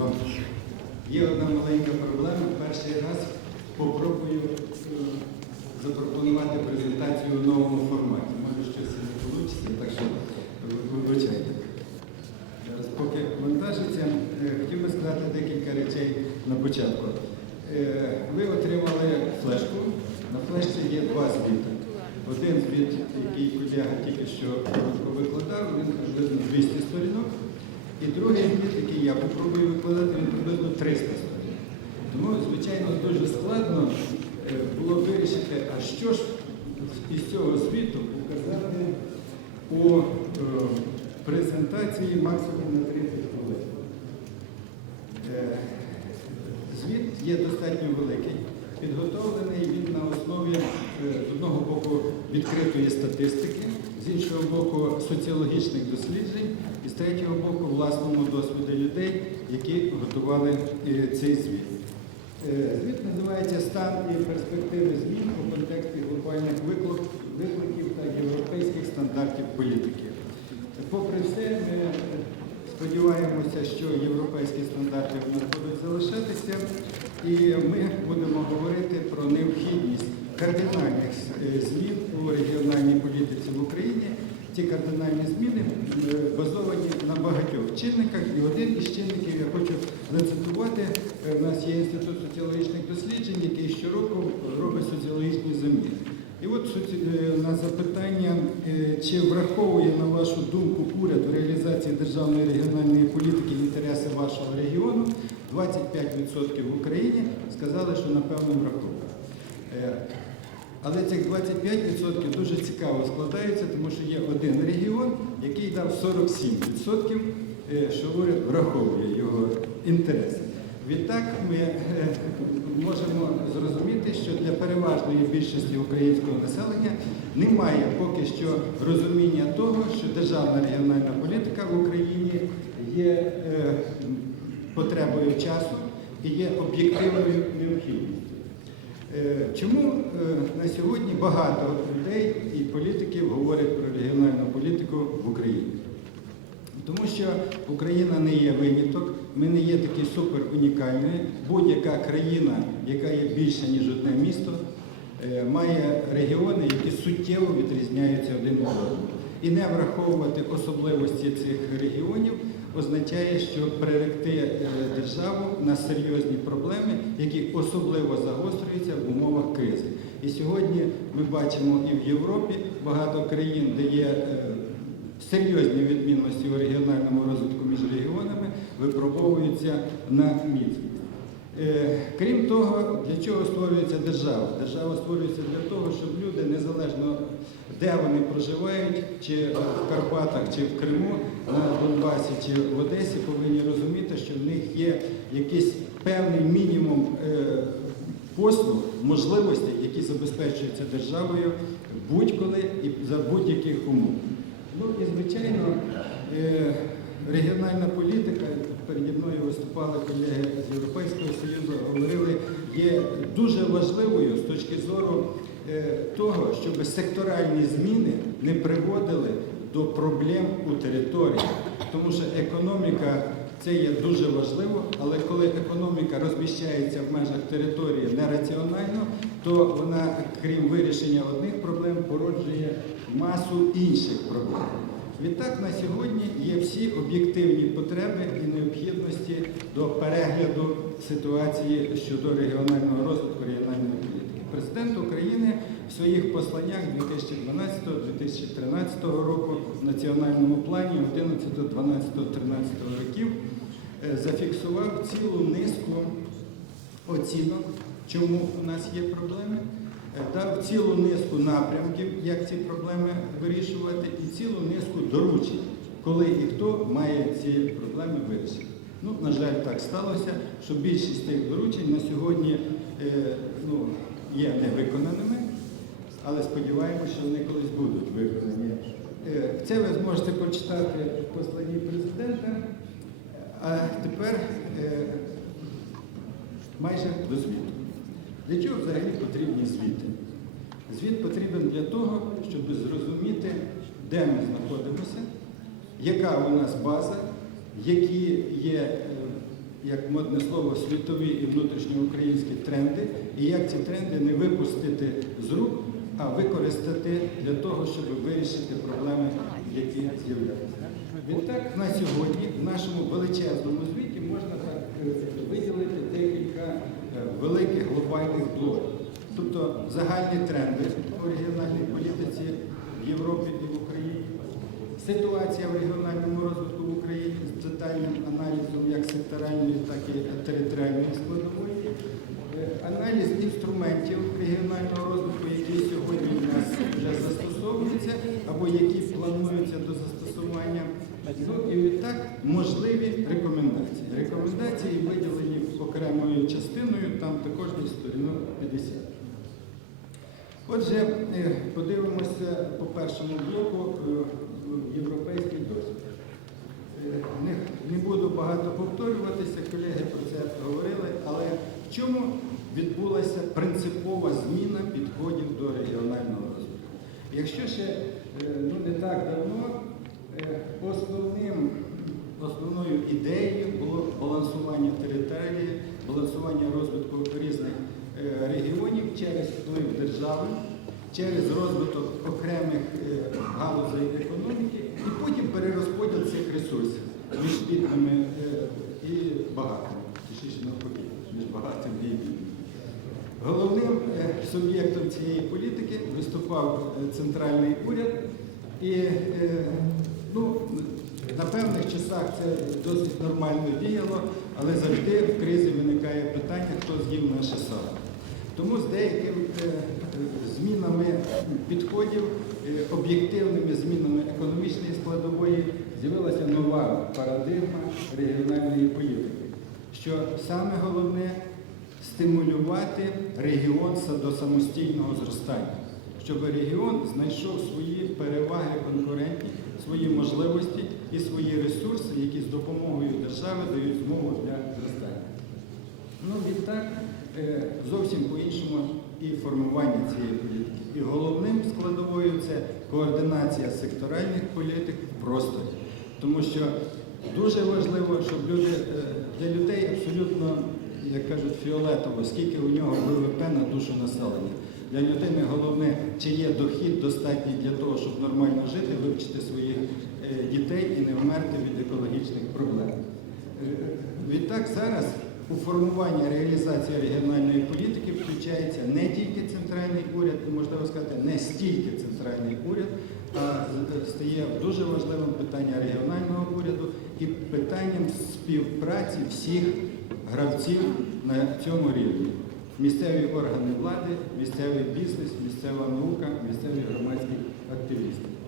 вам. Є одна маленька проблема. Перший раз попробую е, запропонувати презентацію у новому форматі. Може, щось не вийде, так що вибачайте. Зараз, поки вантажиться, е, хотів би сказати декілька речей на початку. Е, Ви отримали флешку. На флешці є два звіти. Один звіт, який колега тільки що викладав, він приблизно 200 сторінок. І другий звіт, який я попробую викладати, він приблизно 300 сторінок. Тому, звичайно, дуже складно е, було вирішити, а що ж із цього звіту показати у е, презентації максимум на 30 хвилин. Е, Звіт є достатньо великий. Підготовлений він на основі з одного боку відкритої статистики, з іншого боку соціологічних досліджень і з третього боку власному досвіду людей, які готували е, цей звіт. Е, Звіт називається Стан і перспективи змін у контексті глобальних викликів та європейських стандартів політики. Попри все, ми сподіваємося, що європейські стандарти в нас будуть залишатися, і ми будемо говорити про необхідність кардинальних е, змін у регіональній політиці в Україні. Ці кардинальні зміни е, базовані на багатьох чинниках, і один із чинників я хочу зацитувати. Е, У нас є інститут соціологічних досліджень, який щороку робить соціологічні заміри. І от е, на запитання, е, чи враховує на вашу думку уряд в реалізації державної регіональної політики інтереси вашого регіону, 25% в Україні сказали, що напевно враховує. Але цих 25% дуже цікаво складаються, тому що є один регіон, який дав 47%, е, що уряд враховує його інтереси. Відтак ми е, можемо зрозуміти, що для переважної більшості українського населення немає поки що розуміння того, що державна регіональна політика в Україні є е, потребою часу і є об'єктивною необхідністю. Е, Чому е, на сьогодні багато людей і політиків говорять про регіональну політику в Україні? Тому що Україна не є виняток, ми не є такі супер унікальні. Будь-яка країна, яка є більша, ніж одне місто, е, має регіони, які суттєво відрізняються один від одного. І не враховувати особливості цих регіонів означає, що приректи е, державу на серйозні проблеми, які особливо загострюються в умовах кризи. І сьогодні ми бачимо і в Європі багато країн, де є е, серйозні відмінності у регіональному розвитку між регіонами, випробовуються на міцність. Е, Крім того, для чого створюється держава? Держава створюється для того, щоб люди, незалежно де вони проживають, чи в Карпатах, чи в Криму, на Донбасі, чи в Одесі, повинні розуміти, що в них є якийсь певний мінімум е, послуг, можливостей, які забезпечуються державою будь-коли і за будь-яких умов. Ну і звичайно, е, регіональна політика, переді мною виступали колеги з Європейського Союзу, говорили, є дуже важливою з точки зору е, того, щоб секторальні зміни не приводили до проблем у території. Тому що економіка це є дуже важливо, але коли економіка розміщається в межах території нераціонально, то вона, крім вирішення одних проблем, породжує масу інших проблем. Відтак на сьогодні є всі об'єктивні потреби і необхідності до перегляду ситуації щодо регіонального розвитку регіональної політики. Президент України в своїх посланнях 2012-2013 року в національному плані 11, 12, 13 років е, зафіксував цілу низку оцінок, чому у нас є проблеми, дав цілу низку напрямків, як ці проблеми вирішувати, і цілу низку доручень, коли і хто має ці проблеми вирішити. Ну, на жаль, так сталося, що більшість тих доручень на сьогодні е, ну, є невиконаними, але сподіваємося, що вони колись будуть виконані. Е, Це ви зможете почитати в посланні президента. А тепер е, майже до звіту. Для чого взагалі потрібні звіти? Звіт потрібен для того, щоб зрозуміти, де ми знаходимося, яка у нас база, які є е, як модне слово, світові і внутрішньоукраїнські тренди, і як ці тренди не випустити з рук, а використати для того, щоб вирішити проблеми, які з'являються. Відтак на сьогодні в нашому величезному звіті можна так е, виділити декілька великих глобальних блоків. Тобто загальні тренди у регіональній політиці в Європі і в Україні, ситуація в регіональному розвитку в Україні з детальним аналізом як секторальної, так і територіальної складової, Е, аналіз інструментів регіонального розвитку, які сьогодні у нас вже застосовуються або які плануються до застосування. Ну і відтак можливі рекомендації. Рекомендації виділені там також десь сторінок 50. Отже, е, подивимося по першому блоку е, європейський досвід. Е, Не, буду багато повторюватися, колеги про це говорили, але в чому відбулася принципова зміна підходів до регіонального розвитку? Якщо ще ну, не так давно основним, основною ідеєю було балансування території, балансування розвитку різних е, регіонів через вплив держави, через розвиток окремих е, галузей економіки і потім перерозподіл цих ресурсів між бідними е, і багатими, точніше навпаки, між багатими і бідними. Головним суб'єктом цієї політики виступав центральний уряд, і ну, на певних часах це досить нормально діяло, але завжди в кризі виникає питання, хто з'їв наше сало. Тому з деякими е, е, змінами підходів, е, об'єктивними змінами економічної складової з'явилася нова парадигма регіональної політики, що саме головне стимулювати регіон до самостійного зростання, щоб регіон знайшов свої переваги конкурентні, свої можливості і свої ресурси, які з допомогою держави дають змогу для зростання. Ну, відтак е, зовсім по-іншому і формування цієї політики. І головним складовою це координація секторальних політик в просторі. Тому що дуже важливо, щоб люди, е, для людей абсолютно, як кажуть, фіолетово, скільки у нього ВВП на душу населення. Для людини головне, чи є дохід достатній для того, щоб нормально жити, вивчити своїх е, дітей вмерти від екологічних проблем. Відтак зараз у формування реалізації регіональної політики включається не тільки центральний уряд, можливо сказати, не стільки центральний уряд, а стає дуже важливим питання регіонального уряду і питанням співпраці всіх гравців на цьому рівні. Місцеві органи влади, місцевий бізнес, місцева наука, місцеві громадські активісти.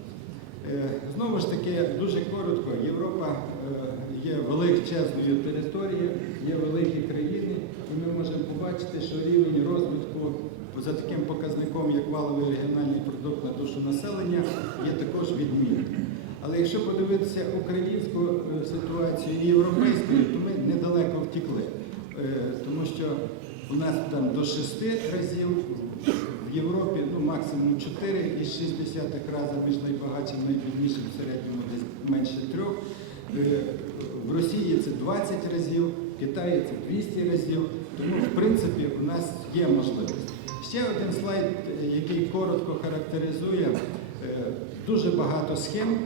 Е, Знову ж таки, дуже коротко, Європа е, є величезною територією, є великі країни, і ми можемо побачити, що рівень розвитку за таким показником, як валовий регіональний продукт на душу населення, є також відмінним. Але якщо подивитися українську е, ситуацію і європейську, то ми недалеко втікли, тому що у нас там до 6 разів в Європі ну, максимум 4 із 60 разів між найбагатшим і найбіднішим в середньому десь менше трьох. Е, В Росії це 20 разів, в Китаї це 200 разів. Тому, в принципі, у нас є можливість. Ще один слайд, який коротко характеризує е, дуже багато схем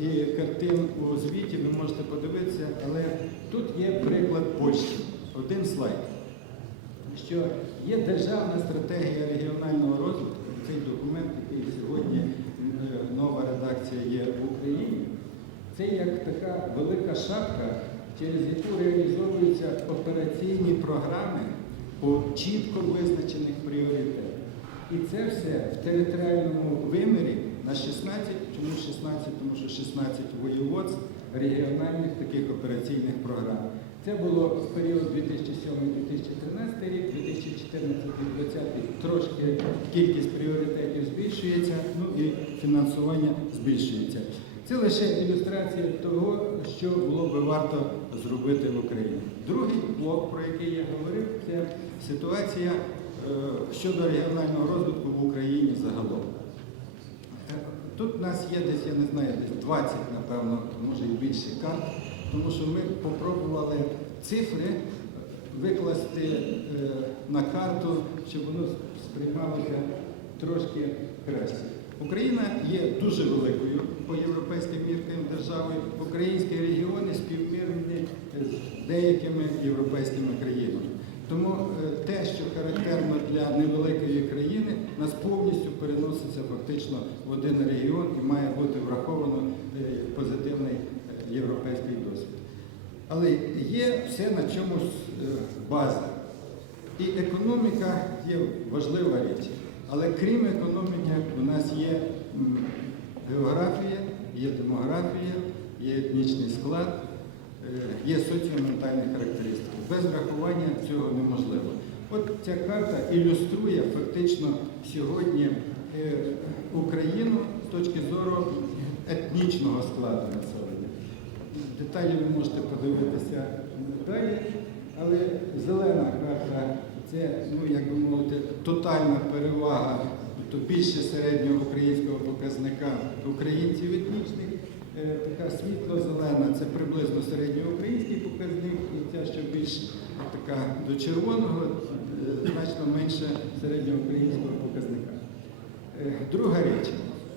і картин у звіті, ви можете подивитися, але тут є приклад Польщі. Один слайд що є державна стратегія регіонального розвитку, цей документ, який сьогодні е, нова редакція є в Україні, це як така велика шапка, через яку реалізовуються операційні програми по чітко визначених пріоритетах. І це все в територіальному вимірі на 16, чому 16, тому що 16 воєводств регіональних таких операційних програм. Це було в період 2007-2013 рік, 2014-2020 трошки кількість пріоритетів збільшується, ну і фінансування збільшується. Це лише ілюстрація того, що було би варто зробити в Україні. Другий блок, про який я говорив, це ситуація е, щодо регіонального розвитку в Україні загалом. Тут у нас є десь, я не знаю, десь 20, напевно, може і більше карт, тому що ми попробували цифри викласти е, на карту, щоб воно сприймалося трошки краще. Україна є дуже великою по європейським міркам державою. Українські регіони співмірні з деякими європейськими країнами. Тому е, те, що характерно для невеликої країни, нас повністю переноситься фактично в один регіон і має бути враховано е, позитивний європейський досвід. Але є все на чомусь е, база. І економіка є важлива річ. Але крім економіки, у нас є географія, є демографія, є етнічний склад, е, є соціоментальні характеристики. Без врахування цього неможливо. От ця карта ілюструє фактично сьогодні е, Україну з точки зору етнічного складу. Деталі ви можете подивитися далі, але зелена карта це, ну як би мовити, тотальна перевага, тобто більше середнього українського показника українців етнічних. Е, Така світло-зелена це приблизно середньоукраїнський показник, і ця що більш така до червоного, е, значно менше середньоукраїнського показника. Е, Друга річ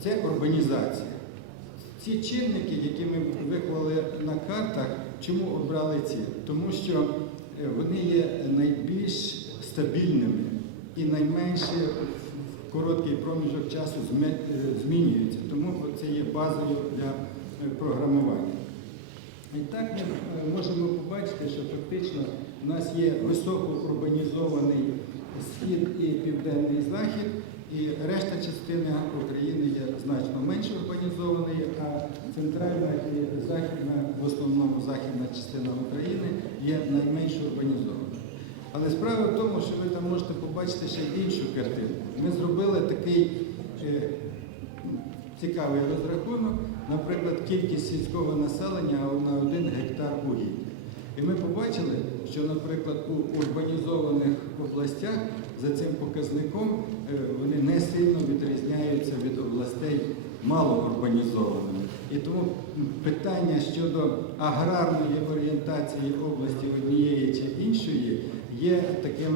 це урбанізація. Ці чинники, які ми виклали на картах, чому обрали ці? Тому що е, вони є найбільш стабільними і найменше в короткий проміжок часу е, змінюються. Тому це є базою для е, програмування. І так ми можемо побачити, що фактично у нас є високоурбанізований схід і південний захід, і решта частини України є значно менш урбанізованою, а центральна і західна, в основному західна частина України є найменш урбанізованою. Але справа в тому, що ви там можете побачити ще іншу картину. Ми зробили такий е, цікавий розрахунок, наприклад, кількість сільського населення на один гектар угіддя. І ми побачили, що, наприклад, у урбанізованих областях за цим показником е, вони не сильно відрізняються від областей малоурбанізованих. І тому питання щодо аграрної орієнтації області однієї чи іншої є таким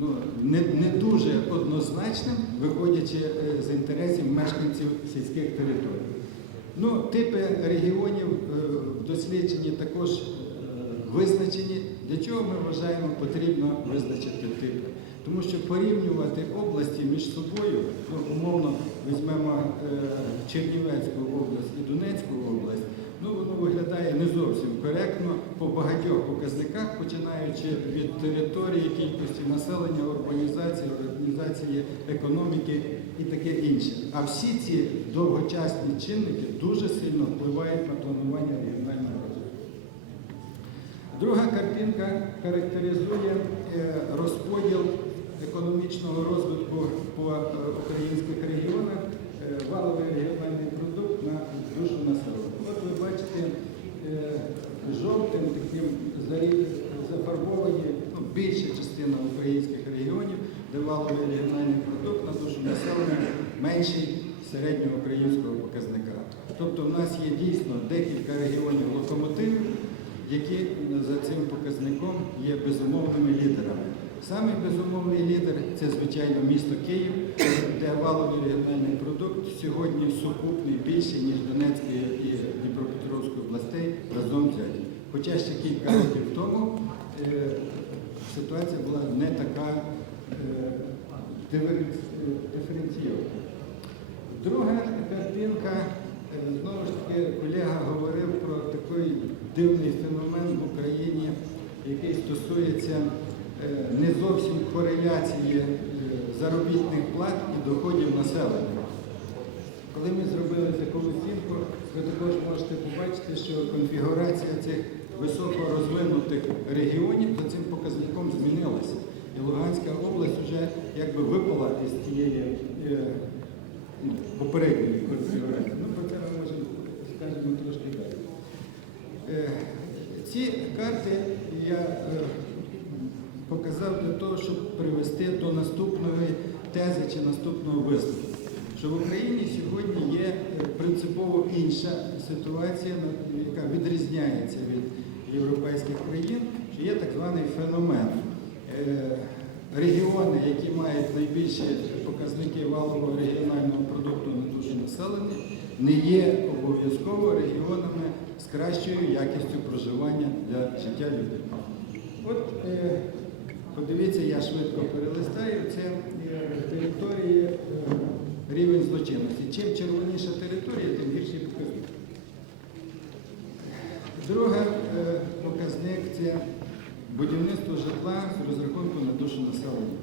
ну, не, не дуже однозначним, виходячи е, з інтересів мешканців сільських територій. Ну, типи регіонів е, в дослідженні також визначені. Для чого ми вважаємо потрібно визначити типи? Тому що порівнювати області між собою, ну, умовно візьмемо е, Чернівецьку область і Донецьку область, ну воно виглядає не зовсім коректно по багатьох показниках, починаючи від території, кількості населення, урбанізації, організації економіки і таке інше. А всі ці довгочасні чинники дуже сильно впливають на планування регіонального розвитку. Друга картинка характеризує е, розподіл економічного розвитку по е, українських регіонах, е, валовий регіональний продукт на душу населення. От ви бачите жовтим таким зафарбовані ну, більша частина українських регіонів, де валовий регіональний продукт на душу населення менший середнього українського показника. Тобто в нас є дійсно декілька регіонів локомотивів, які за цим показником є безумовними лідерами. Самий безумовний лідер це, звичайно, місто Київ, де валовий регіональний продукт сьогодні сукупний більший, ніж Донецької і Дніпропетровської областей разом взяті. Хоча ще кілька років тому е, ситуація була не така е, диференційована. Друга картинка, е, знову ж таки, колега говорив про такий дивний феномен в Україні, який стосується е, не зовсім кореляції е, заробітних плат і доходів населення. Коли ми зробили таку оцінку, ви також можете побачити, що конфігурація цих високорозвинутих регіонів за цим показником змінилася. І Луганська область вже якби випала із цієї е, попередньої конфігурації. Ну, про це ми можемо скажемо трошки далі. Е, Ці карти я е, показав для того, щоб привести до наступної тези чи наступного висновку. Що в Україні сьогодні є е, принципово інша ситуація, яка відрізняється від європейських країн, що званий феномен. Е, Регіони, які мають найбільші показники валового регіонального продукту на душу населення, не є обов'язково регіонами з кращою якістю проживання для життя людей. От е, подивіться, я швидко перелистаю, це е, території е, рівень злочинності. Чим червоніша територія, тим гірший показник. Другий е, показник це будівництво житла з розрахунку на душу населення.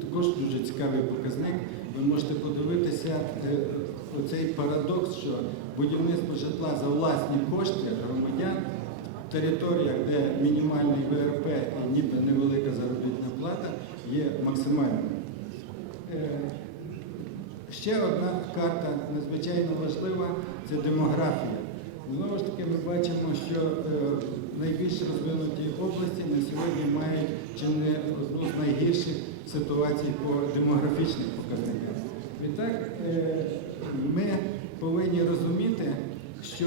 Також дуже цікавий показник. Ви можете подивитися е, оцей парадокс, що будівництво житла за власні кошти громадян в територіях, де мінімальний ВРП і ніби невелика заробітна плата, є максимальною. Е, Ще одна карта надзвичайно важлива це демографія. Знову ж таки, ми бачимо, що е, найбільш розвинуті області на сьогодні мають чи не одну з найгірших ситуацій по демографічних показниках. Відтак, е, ми повинні розуміти, що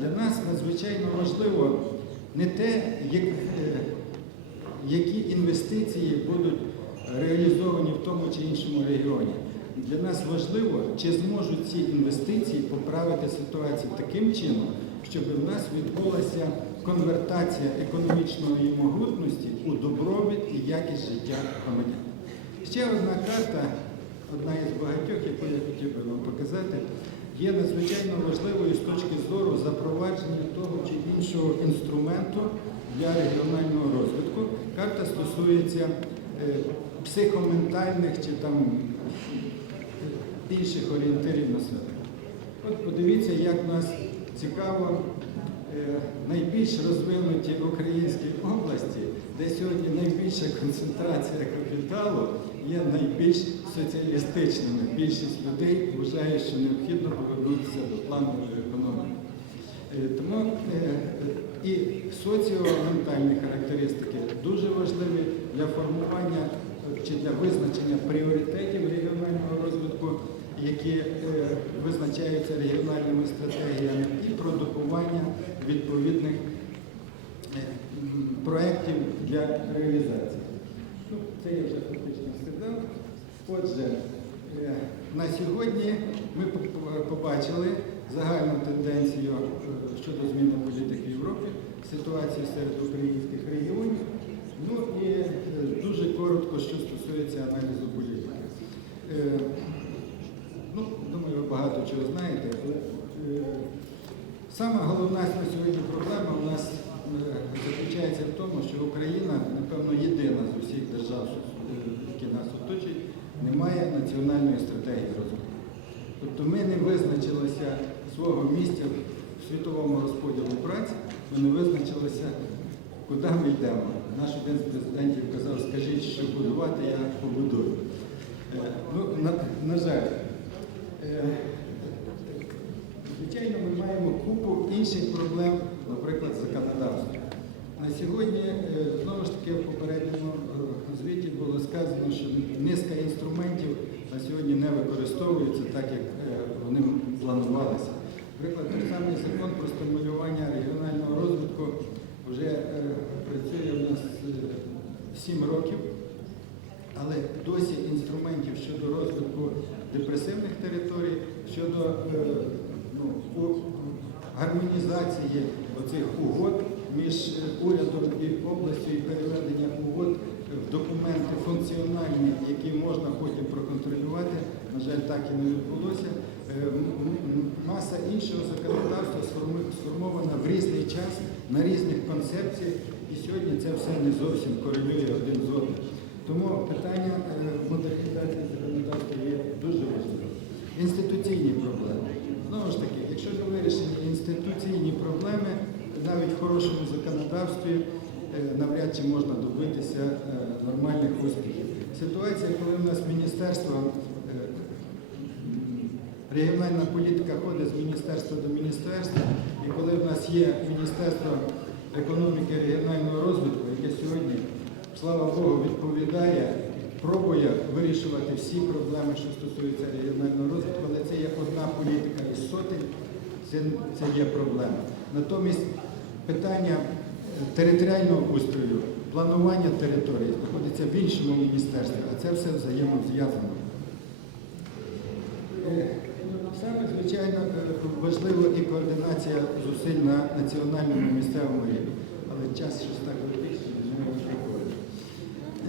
для нас надзвичайно важливо не те, е, які інвестиції будуть реалізовані в тому чи іншому регіоні. Для нас важливо, чи зможуть ці інвестиції поправити ситуацію таким чином, щоб в нас відбулася конвертація економічної могутності у добробіт і якість життя громадян. Ще одна карта, одна із багатьох, яку я хотів би вам показати, є надзвичайно важливою з точки зору запровадження того чи іншого інструменту для регіонального розвитку. Карта стосується е, психоментальних чи там інших орієнтирів населення. От подивіться, як нас цікаво е, найбільш розвинуті українські області, де сьогодні найбільша концентрація капіталу є найбільш соціалістичними. Більшість людей вважає, що необхідно повернутися до планової економіки. Е, Тому е, і соціоментальні характеристики дуже важливі для формування е, чи для визначення пріоритетів регіонального розвитку, які визначаються регіональними стратегіями, і продукування відповідних проєктів для реалізації. Ну, це я вже фактично сказав. Отже, е, на сьогодні ми побачили загальну тенденцію е, щодо зміни політики в Європі, ситуацію серед українських регіонів. Ну і е, дуже коротко, що стосується аналізу політики. Ну, думаю, ви багато чого знаєте, але е, сама головна на сьогодні проблема у нас е, заключається в тому, що Україна, напевно, єдина з усіх держав, е, які нас оточують, не має національної стратегії розвитку. Тобто ми не визначилися свого місця в світовому розподілу праці, ми не визначилися, куди ми йдемо. Наш один з президентів казав, скажіть, що будувати, я побудую. Е, Ну, на, на жаль, е, звичайно, ми маємо купу інших проблем, наприклад, законодавства. На сьогодні, е, знову ж таки, в попередньому звіті було сказано, що низка інструментів на сьогодні не використовуються так, як е, вони планувалися. Наприклад, той самий закон про стимулювання регіонального розвитку вже е, працює у нас 7 років. Але досі інструментів щодо розвитку депресивних територій, щодо е, ну, гармонізації оцих угод між е, урядом і областю і переведення угод документи функціональні, які можна потім проконтролювати, на жаль, так і не відбулося. Е, Маса іншого законодавства сформована в різний час на різних концепціях, і сьогодні це все не зовсім корелює один з одним. Тому питання е, модернізації законодавства є дуже важливим. Інституційні проблеми. Знову ж таки, якщо не вирішені інституційні проблеми, навіть в хорошому законодавстві навряд чи можна добитися е, нормальних успіхів. Ситуація, коли у нас міністерство, е, регіональна політика ходить з міністерства до міністерства, і коли в нас є Міністерство економіки і регіонального розвитку, яке сьогодні слава Богу, відповідає, пробує вирішувати всі проблеми, що стосуються регіонального розвитку, але це є одна політика із сотень, це, це є проблема. Натомість питання територіального устрою, планування території знаходиться в іншому міністерстві, а це все взаємозв'язано. Е, Саме, звичайно, е, важливо і координація зусиль на національному місцевому рівні. Але час щось так можу.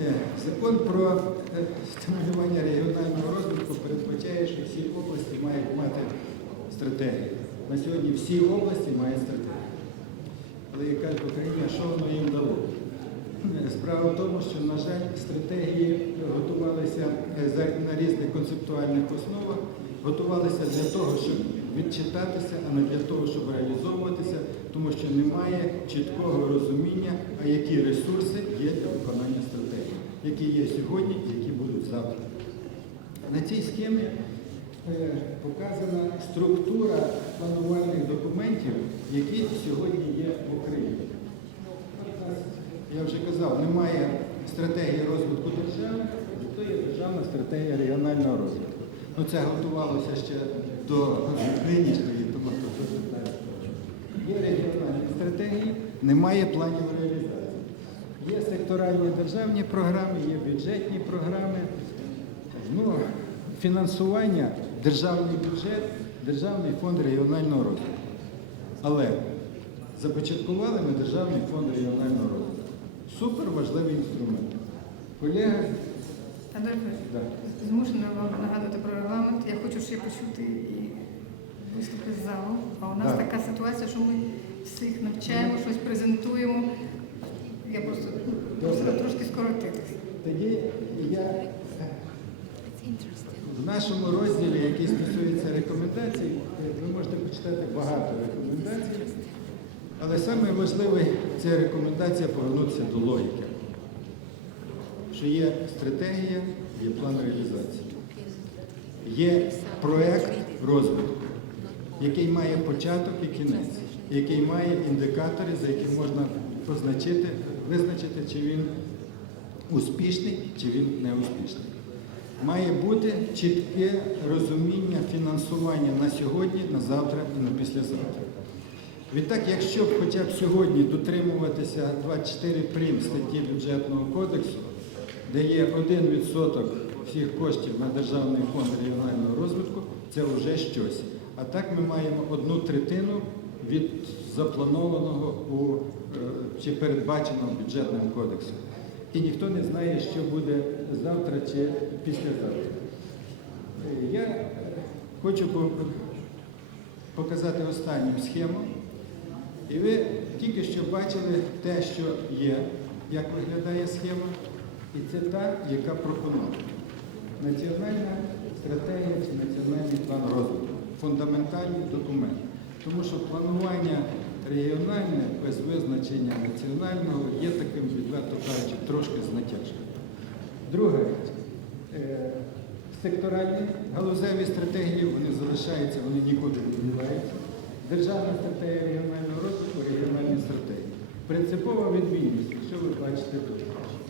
Е, Закон про е, стимулювання регіонального розвитку передбачає, що всі області мають мати стратегію. На сьогодні всі області мають стратегію. Але як кажуть в що воно їм дало? Справа в тому, що, на жаль, стратегії готувалися е, на різних концептуальних основах, готувалися для того, щоб відчитатися, а не для того, щоб реалізовуватися, тому що немає чіткого розуміння, а які ресурси є для виконання стратегії, які є сьогодні, які будуть завтра. На цій схемі е, показана структура планувальних документів, які сьогодні є в Україні. Я вже казав, немає стратегії розвитку держави, то є державна стратегія регіонального розвитку. Ну це готувалося ще до нинішньої, тому що. Є регіональні стратегії, немає планів реалізації. Є секторальні державні програми, є бюджетні програми. Ну, фінансування, державний бюджет, Державний фонд регіонального розвитку. Але започаткували ми Державний фонд регіонального розвитку. Супер важливий інструмент. Колега, Адольфе, да. змушена вам нагадувати про регламент. Я хочу ще почути і виступи з залу. А у нас Так. така ситуація, що ми всіх навчаємо, щось презентуємо. Я просто просила трошки скоротитися. тоді я в нашому розділі, який стосується рекомендацій, ви можете почитати багато рекомендацій. Але саме важливе це рекомендація повернутися до логіки. Що є стратегія, є план реалізації. Є проект розвитку, який має початок і кінець, який має індикатори, за якими можна позначити, визначити, чи він успішний, чи він не успішний. Має бути чітке розуміння фінансування на сьогодні, на завтра і на післязавтра. Відтак, якщо б хоча б сьогодні дотримуватися 24 прим статті бюджетного кодексу, де є 1% всіх коштів на Державний фонд регіонального розвитку, це вже щось. А так ми маємо одну третину від запланованого у, е, чи передбаченого бюджетним кодексом. І ніхто не знає, що буде завтра чи післязавтра. Я хочу показати останню схему. І ви тільки що бачили те, що є, як виглядає схема, і це та, яка пропонована. Національна стратегія чи національний план розвитку фундаментальний документ. Тому що планування регіональне без визначення національного є таким, відверто кажучи, трошки з натяжкою. Друге, е, секторальні галузеві стратегії, вони залишаються, вони нікуди не діваються. Державна стратегія регіонального розвитку, регіональні стратегії. Принципова відмінність, що ви бачите тут.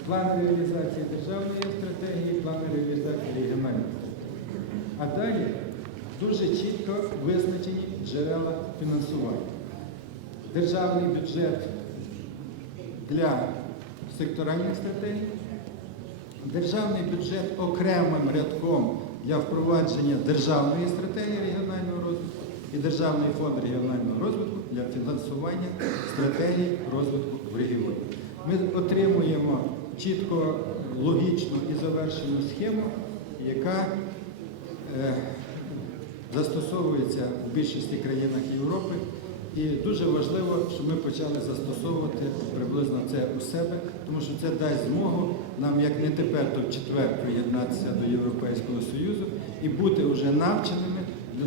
План реалізації державної стратегії, план реалізації регіональної стратегії. А далі дуже чітко визначені джерела фінансування. Державний бюджет для секторальних стратегій, державний бюджет окремим рядком для впровадження державної стратегії регіонального розвитку і Державний фонд регіонального розвитку для фінансування стратегії розвитку в регіоні. Ми отримуємо чітко логічну і завершену схему, яка е, застосовується в більшості країнах Європи. І дуже важливо, щоб ми почали застосовувати приблизно це у себе, тому що це дасть змогу нам, як не тепер, то в четвер приєднатися до Європейського Союзу і бути вже навченими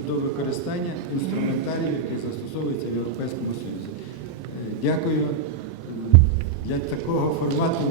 до використання інструментаріїв, які застосовуються в Європейському Союзі. Е, Дякую. Для такого формату